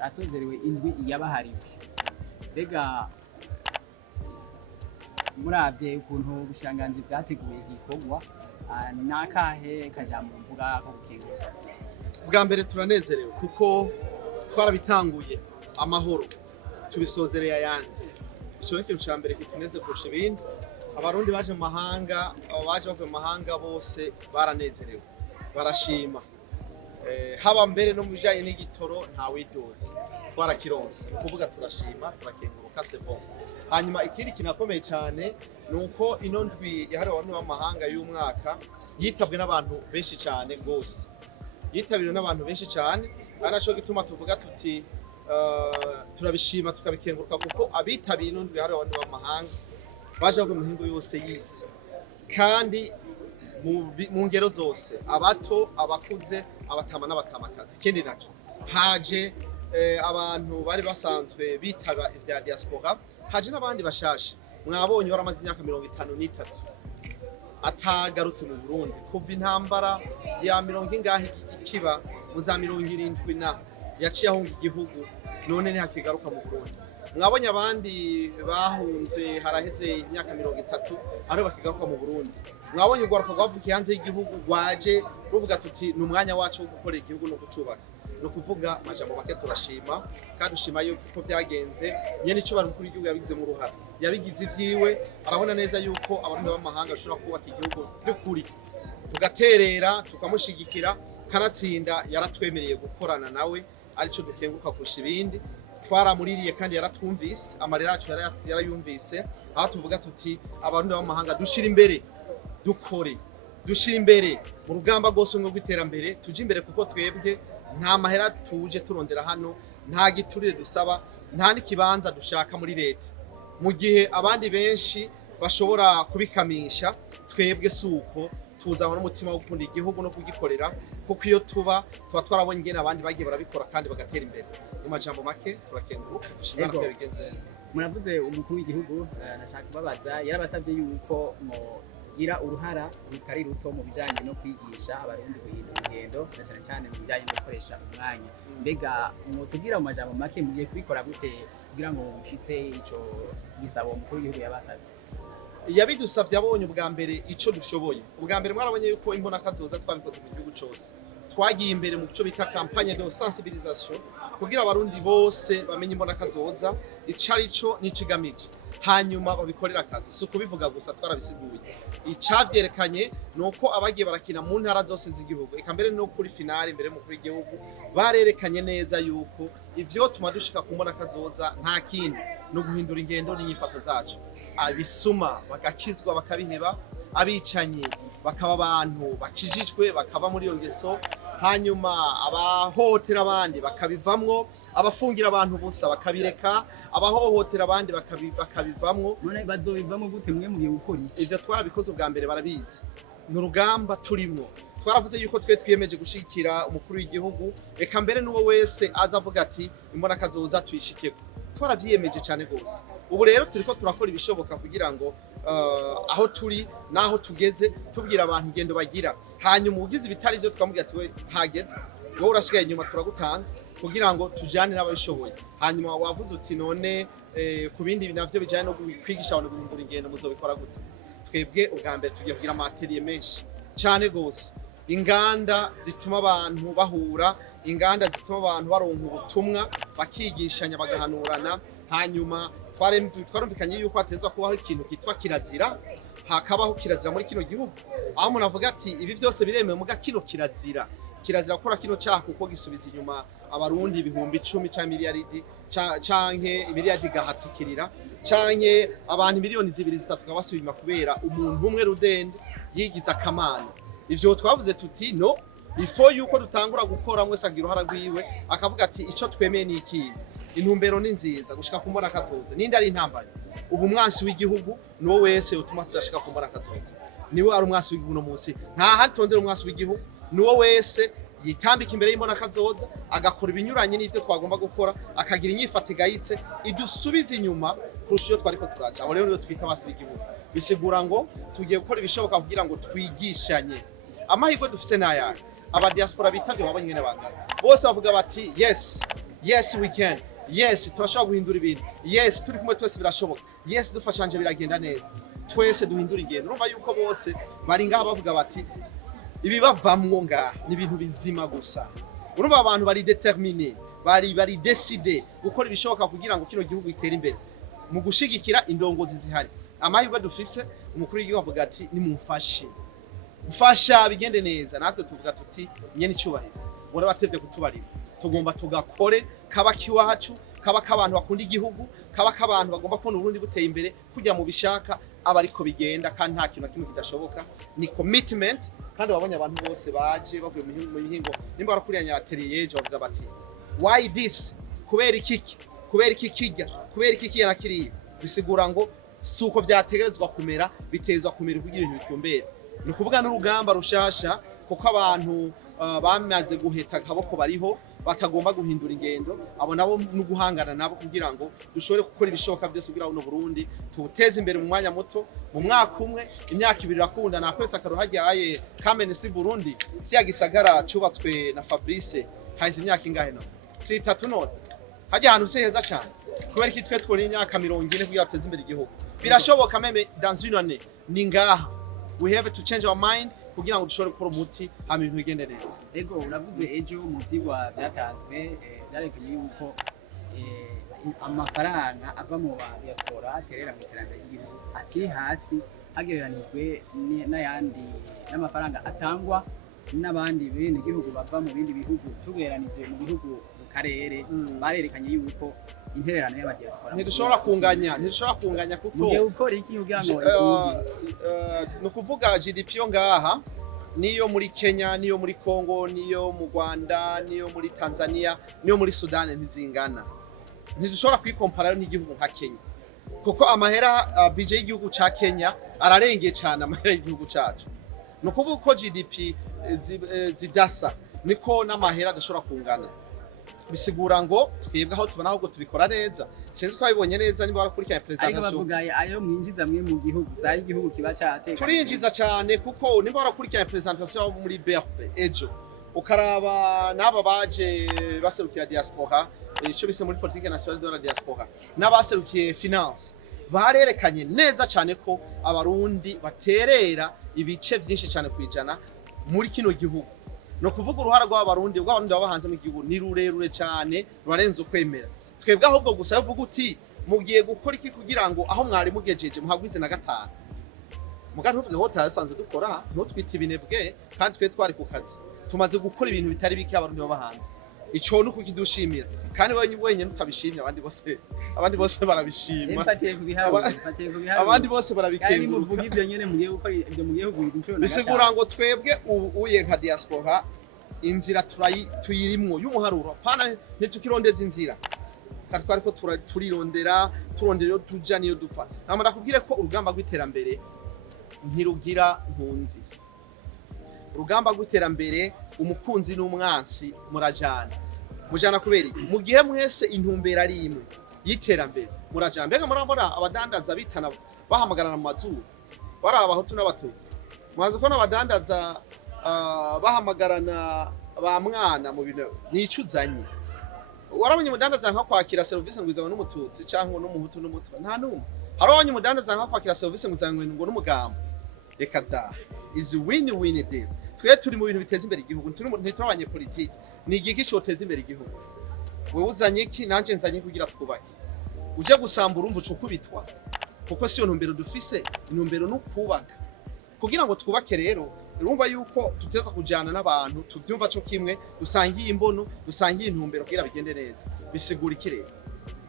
yasozerewe indwi yabahariwe. Mbega muravye ukuntu ubushikiranganji bwateguye igikorwa nakahe kajambo mvuga ko gukenguruka? Bwa mbere turanezerewe kuko twarabitanguye amahoro tubisozereye ayandi. Ico ni ikintu ca mbere kituneze kurusha ibindi. Abarundi baje mu mahanga, baje bavuye mu mahanga bose baranezerewe, barashima. Haba mbere no mu bijanye n'igitoro nta widoze, twarakironse. Kuvuga turashima, turakenguruka c'est bon. Hanyuma ikindi kinakomeye cyane nuko ino ndwi yahariwe abantu b'amahanga y'umwaka yitabwe n'abantu benshi cyane gose. Yitabiriwe n'abantu benshi cyane, araco gituma tuvuga tuti turabishima tukabikenguruka kuko abitabiye ino ndwi yahariwe abantu b'amahanga baje bavuye mu mihingo yose y'isi kandi mu ngero zose, abato, abakuze, abatama n'abatamakazi. Ikindi naco haje abantu bari basanzwe bitaba ivya diaspora, haje n'abandi bashashe. Mwabonye waramaze imyaka 53 atagarutse mu Burundi kuva intambara ya 70 ikiba mu za 70 na yaciye ahunga igihugu, none ntihakigaruka mu Burundi. Mwabonye abandi bahunze haraheze imyaka 30 ariho bakigaruka mu Burundi. Mwabonye urwaruka rwavukiye hanze y'igihugu rwaje ruvuga tuti ni umwanya wacu wo gukorera igihugu no gucubaka. No kuvuga amajambo make turashima kandi ushima yuko byagenze nyene ico bari mukuru w'igihugu yabigize mu ruhara, yabigize ivyiwe, arabona neza yuko abantu b'amahanga bashobora kubaka igihugu by'ukuri, tugaterera tukamushigikira, kanatsinda yaratwemereye gukorana nawe, arico dukenguruka kurusha ibindi. Twaramuririye kandi yaratwumvise, amarira yacu yarayumvise, aho tuvuga tuti abantu b'amahanga dushira imbere, dukore, dushira imbere mu rugamba rwose rwo gwiterambere, tuje imbere kuko twebwe nta mahera tuje turondera hano, nta giturire dusaba, nta n'ikibanza dushaka muri leta. Mu gihe abandi benshi bashobora kubikamisha, twebwe suko tuzana n'umutima wo gukunda igihugu no kugikorera, kuko iyo tuba twarabonye ingene abandi bagiye barabikora kandi bagatera imbere. Mu majambo make turakenguruka dushimira ko yabigenze neza. Muravuze umukuru w'igihugu, nashaka kubabaza yarabasabye yuko gira uruhara rutari ruto mu bijanye no kwigisha abarundi guhindura ingendo, cyane cyane mu bijanye no gukoresha umwanya. Mbega mwotugira mu majambo make mugiye kubikora gute kugira ngo mushitse ico gisabo umukuru w'igihugu yabasabye? Yabidusavye abonye ubwa mbere ico dushoboye. Ubwa mbere mwarabonye yuko imbona kazoza twabikoze mu gihugu cyose. Twagiye imbere mu cyo bita campagne de sensibilisation kugira abarundi bose bamenye imbona kazoza icarico n'ikigamije, hanyuma babikorera akazi. Si kubivuga gusa, twarabisiguye. Icavyerekanye nuko abagiye barakina mu ntara zose z'igihugu, eka mbere no kuri finale imbere mu kuri igihugu barerekanye neza yuko ivyo tuma dushika ku mbona kazoza nta kindi no guhindura ingendo n'inyifato zacu. Abisuma bagakizwa bakabiheba, abicanyi bakaba abantu bakijijwe bakaba muri iyo ngeso, hanyuma abahohotera abandi bakabivamwo, abafungira abantu busa bakabireka, abahohotera abandi bakabivamwo. None bazobivamwo gute mwe mu gukora iki? Ivyo twarabikoze ubwa mbere barabizi. Ni urugamba turimo. Twaravuze yuko twe twiyemeje gushikira umukuru w'igihugu, eka mbere n'uwo wese azavuga ati imbona kazoza tuyishikeko. Twaravyiyemeje cyane gose. Ubu rero turiko turakora ibishoboka kugira ngo aho turi naho tugeze tubwira abantu ingendo bagira, hanyuma ugize ibitari byo tukamubwira ati we hageze, wowe urasigaye inyuma turagutanga kugira ngo tujane n'ababishoboye. Hanyuma wavuze uti none ku bindi navyo bijanye no kwigisha abantu guhindura ingendo muzobikora gute? Twebwe ubwa mbere tugiye kugira amateriye menshi cyane gose, inganda zituma abantu bahura, inganda zituma abantu baronka ubutumwa, bakigishanya bagahanurana. Hanyuma twarumvikanye yuko hatezwa kubaho ikintu kitwa kirazira, hakabaho kirazira muri kino gihugu, aho umuntu avuga ati ibi byose biremewe muga kino kirazira gukora kino cyaha kuko gisubiza inyuma abarundi ibihumbi 10 cyangwa miliyaridi canke miliyaridi gahatikirira canke abantu miliyoni 2-3 tukabasubima kubera umuntu umwe rudende yigiza akamana. Ivyo twavuze tuti no, ifo yuko dutangura gukora mwese agira uruhara rwiwe, akavuga ati ico twemeye ni iki. Intumbero ni nziza gushika ku mbona kazoza, ninde ari intambara. Ubu umwansi w'igihugu no wese utuma tudashika ku mbona kazoza, niwe ari umwansi w'igihugu no munsi. Nta hantondera umwansi w'igihugu, niwo wese yitambika imbere y'imbona kazoza agakora ibinyuranye n'ivyo twagomba gukora, akagira inyifato igayitse idusubiza inyuma kurusha iyo twariko turaja. Abo rero twita abasi b'igihugu, bisigura ngo tugiye gukora ibishoboka kugira ngo twigishanye. Amahirwe dufise n'ayari abadiaspora bitavye wabonye ngene bangana bose bavuga bati yes we can, yes turashobora guhindura ibintu, yes turi kumwe twese birashoboka, yes dufashanje biragenda neza, twese duhindura ingendo. Urumva yuko bose bari ngaha bavuga bati ibi bavamwo ngaha ni ibintu bizima gusa. Urumva abantu bari determine, bari decide gukora ibishoboka kugira ngo kino gihugu gitere imbere mu gushigikira indongozi zihari. Amahirwe dufise, umukuru w'igihugu avuga ati nimumfashe, mfasha bigende neza. Natwe tuvuga tuti nyene icubahiro, bora batevye kutubarira, tugomba tugakore kaba kiwacu, kaba kabantu bakunda igihugu, kaba kabantu bagomba kubona uburundi buteye imbere kujya mu bishaka aba ariko bigenda, kandi nta kintu na kimwe kidashoboka. Ni commitment, kandi wabonye abantu bose baje bavuye mu mihingo nimba barakuriyanya atelier bavuga bati why this, kubera iki kijya, kubera iki kiya nakiriye. Bisigura ngo suko byategerezwa kumera, bitezwa kumera kugira ibintu bicyumbera. Ni kuvuga n'urugamba rushasha, kuko abantu bamaze guheta kaboko bariho batagomba guhindura ingendo, abo nabo no guhangana nabo kugira ngo dushobore gukora ibishoboka byose kugira ngo Burundi tubuteze imbere mu mwanya muto, mu mwaka umwe, imyaka 2 rakunda. Nakwetse akaro hagiye Kamenesi Burundi cya gisagara cubatswe na Fabrice haize imyaka ingahe no 3 none hajya ahantu se heza cyane, kubera iki twe twori imyaka 40 kugira tuteze imbere igihugu. Birashoboka meme dans une année ni ngaha, we have to change our mind kugira ngo dushobore gukora umuti hama ibintu bigende neza. Ego uravuze ejo mu byigwa byatazwe byarekanye yuko amafaranga ava mu diaspora aterera mu iterambere ry'igihugu akiri hasi hagereranijwe n'ayandi n'amafaranga atangwa n'abandi bene igihugu bava mu bindi bihugu. Tugereranije mu bihugu mu karere barerekanye yuko intererano y'abadiaspora ntidushobora kunganya kuko mugiye ukora iki kugira ngo no kuvuga GDP yo ngaha niyo muri Kenya, niyo muri Congo, niyo mu Rwanda, niyo muri Tanzania, niyo muri Sudan ntizingana. Ntidushobora kwikompara n'igihugu nka Kenya, kuko amahera budget y'igihugu ca Kenya ararengeye cyane amahera y'igihugu cacu. No kuvuga ko GDP zidasa niko n'amahera adashobora kungana. Bisigura ngo twebwe aho tubona ahubwo tubikora neza. Sinzi ko babibonye neza niba barakurikirana presentation. Ariko bavuga ayo mwinjiza mwe mu gihugu, sai igihugu kiba cyateka. Turinjiza cyane kuko niba barakurikirana presentation muri BRP ejo, ukaraba naba baje baserukira diaspora, ico bise muri politique nationale de la diaspora, n'abaserukiye finance, barerekanye neza cyane ko abarundi baterera ibice byinshi cyane kwijana muri kino gihugu. No kuvuga uruhara rw'abarundi babahanze mu gihugu ni rurerure cyane, rurarenze ukwemera. Twebwe ahubwo gusa yavuga uti mugiye gukora iki kugira ngo aho mwari mugejeje muhagwize na 5. Mugari uvuga ngo tasanzwe dukora no twita ibinebwe, kandi twe twari ku kazi tumaze gukora ibintu bitari bike abarundi babahanze. Ico nuko kidushimira, kandi wenyine utabishimye abandi bose barabishima, abandi bose barabikengura. Muvuga ibyo nyene mugiye gukora ibyo mugiye kugura. Bisigura ngo twebwe uye nka diaspora inzira tuyirimwo y'umuharuro, pana ntitukirondeza inzira, kandi twariko turondera iyo tuja niyo dupfa. Namara kubwire ko urugamba rw'iterambere ntirugira mpunzi. Urugamba rw'iterambere umukunzi n'umwansi murajana kubera mu gihe mwese intumbera ari imwe y'iterambere murajana. Mbega murabona abadandaza bitana bahamagarana mu mazuru, baraba abahutu n'abatutsi, mwaze ko n'abadandaza bahamagarana ba mwana mu bintu nicuzanye. Warabonye umudandaza nka kwakira service ngo izanywe n'umututsi cyangwa n'umuhutu n'umutwa, nta numwe. Harabonye umudandaza nka kwakira service ngo izanywe n'umugambo. Reka da, is win-win deal. Twe turi mu bintu biteza imbere igihugu, ntiturabanye politiki. Ni igiki cyoteza imbere igihugu? Wewe uzanye iki, nanje nzanye kugira twubake. Uje gusambura umva ucukubitwa, kuko siyo ntumbero dufise. Intumbero no kubaka. Kugira ngo twubake rero, urumva yuko tuteza kujana n'abantu tuvyumva cyo kimwe, dusangiye imbono, dusangiye intumbero kugira bigende neza. Bisigura iki rero?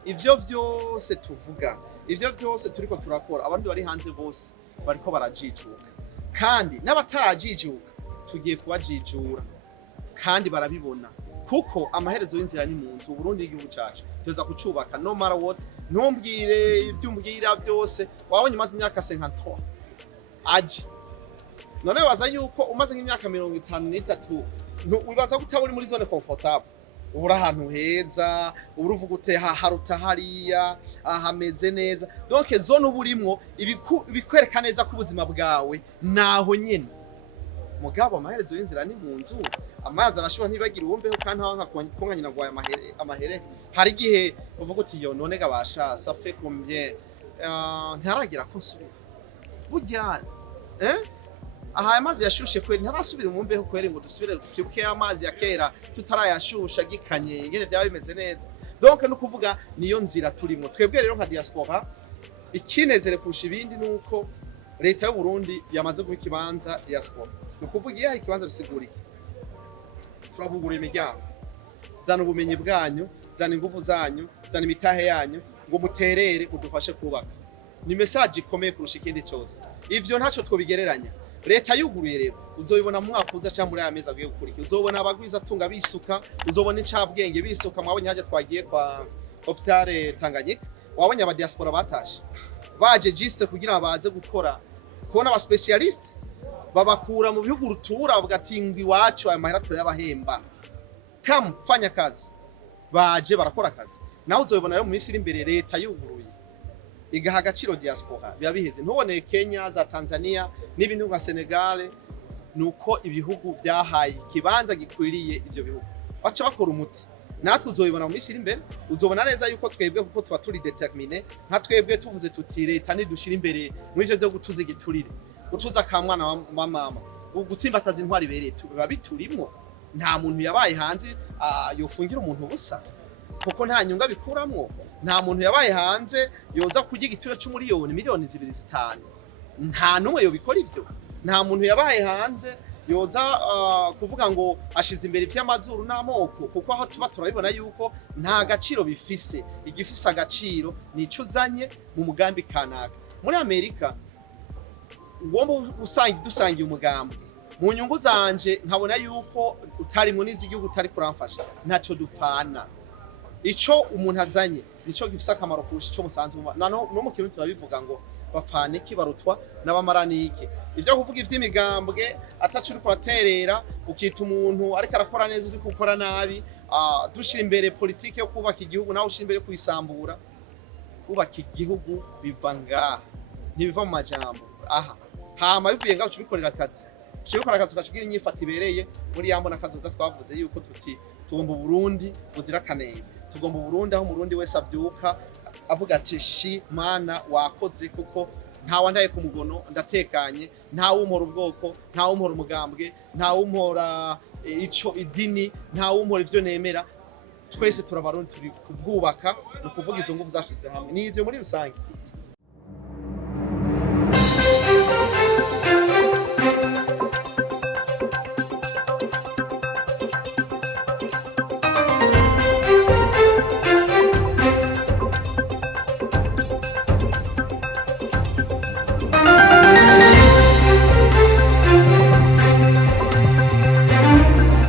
Ivyo vyose tuvuga, ivyo vyose turiko turakora, abandi bari hanze bose bariko barajijuka, kandi n'abatarajijuka tugiye kubajijura, kandi barabibona, kuko amaherezo y'inzira ni mu nzu. Burundi igihugu cyacu tuza kucubaka no matter what. Ntumbwire ivyumbwira byose, wabonye maze imyaka 53 aje none waza yuko umaze nk'imyaka 53 wibaza gutaburi muri zone comfortable, ubura ahantu heza, uruvuga ute haruta hariya ahameze neza. Donc zone uburimwo ibikwereka neza ko ubuzima bwawe naho nyene mugabo amaherezo y'inzira ni mu nzu, amazi arashobora ntibagira uwumbeho kandi nka konka nyina ngwaye amahere hari igihe uvuga uti yo none gabasha safe combien ntaragira ko nsubira burya aha amazi yashushe kweri ntarasubira mu mbeho kweri ngo dusubire twibuke amazi ya kera tutarayashusha gikanye ingene byaba bimeze neza. Donc no kuvuga niyo nzira turimo twebwe rero nka diaspora. Ikinezere kurusha ibindi nuko leta y'u Burundi yamaze guha ikibanza diaspora. No kuvuga iyo ikibanza bisigura iki? Turabugura imiryango, zana ubumenyi bwanyu, zana ingufu zanyu, zana imitahe yanyu ngo muterere mudufashe kubaka. Ni message ikomeye kurusha ikindi cyose. Ivyo ntaco twobigereranya. Leta yuguruye rero uzobibona mu mwaka uza cyangwa muri aya mezi agiye gukurikira. Uzobona abagwiza tunga bisuka, uzobona incabwenge bisuka. Mwabonye haje twagiye kwa hôpital Tanganyika, wabonye abadiaspora batashe baje juste kugira baze gukora kubona aba specialist babakura mu bihugu rutura bavuga ati ngwi wacu aya mahera turayabahemba kam fanya kazi baje barakora kazi. Naho uzobibona rero mu minsi iri imbere leta yuguruye igaha agaciro diaspora biba biheze. Ntubone Kenya za Tanzania n'ibindi nka Senegal, nuko ibihugu byahaye ikibanza gikwiriye ivyo bihugu baca bakora umuti. Natwe uzobibona mu minsi iri imbere, uzobona neza yuko twebwe kuko tuba turi determine nka twebwe tuvuze tuti leta nidushira imbere muri ivyo byo gutuza igiturire, gutuza akamwana wa mama, gutsimbataza intwari bereye tuba biturimo. Nta muntu yabaye hanze yofungira umuntu busa kuko nta nyunga bikuramwo. Nta muntu yabaye hanze yoza kurya igituro cy'umiliyoni miliyoni 2-5. Nta numwe yobikora ivyo. Nta muntu yabaye hanze yoza kuvuga ngo ashize imbere ivy'amazuru n'amoko kuko aho tuba turabibona yuko nta gaciro bifise. Igifise agaciro nico uzanye mu mugambi kanaka. Muri Amerika ugomba dusangiye umugambi mu nyungu zanje nkabona yuko utarimo n'izigihugu utari kuramfasha ntaco dupfana. Ico umuntu azanye nico gifise akamaro kurusha ico musanze no mu kintu turabivuga ngo bapfane iki barutwa n'abamaranike. Ivyo kuvuga ivy'imigambwe atacu uri kuraterera ukita umuntu ariko arakora neza uri gukora nabi. Dushira imbere politike yo kubaka igihugu naho ushira imbere kuyisambura. Kubaka igihugu biva ngaha ntibiva mu majambo. Aha hama bivuye ngaho ubikorera akazi, ukora akazi ukacugira inyifata ibereye. Muri yambo nakazoza twavuze yuko tuti tugomba Burundi buzira kanenge, tugomba Burundi aho umurundi wese avyuka avuga ati shi mana wakoze kuko nta wandaye ku mugono ndatekanye, nta wumpora ubwoko, nta wumpora umugambwe, nta wumpora ico idini, nta wumpora ivyo nemera. Twese turabarundi turi kubwubaka no kuvuga izo nguvu zashize hamwe. Ni ivyo muri rusange.